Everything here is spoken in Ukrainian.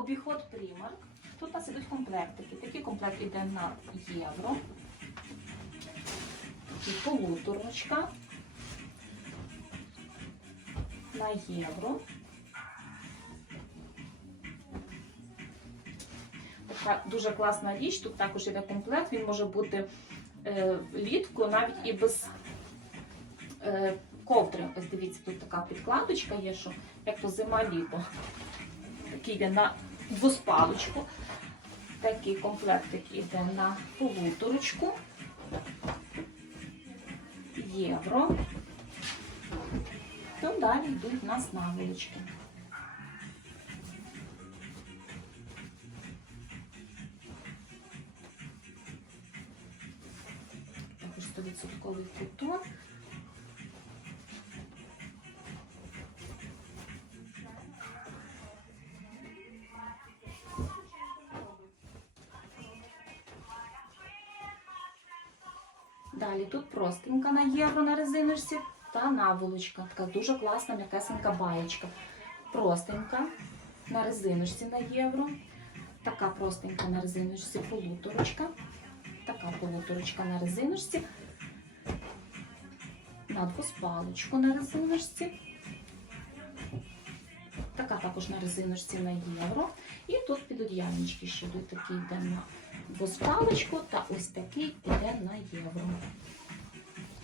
обіход Primark. Тут у нас ідуть комплектики. Такий комплект іде на євро. Такий полуторочка. На євро. Така дуже класна річ. Тут також іде комплект. Він може бути е, влітку навіть і без е, ковдри. Ось дивіться, тут така підкладочка є, що як то зима-літо. Такий йде на двоспалочку. Такий комплектик іде на полуторочку. Євро. То далі йдуть у нас наволочки. Також 100% кутон. Далі тут простенька на євро на резиночці та наволочка. Така дуже класна м'якесенька баєчка. Простенька на резиночці на євро. Така простенька на резиночці полуторочка. Така полуторочка на резиночці. На двоспалочку на резиночці. Така також на резиночці на євро. І тут підодіяльнички ще йдуть такий йде на двоспалочку та ось такий йде на євро.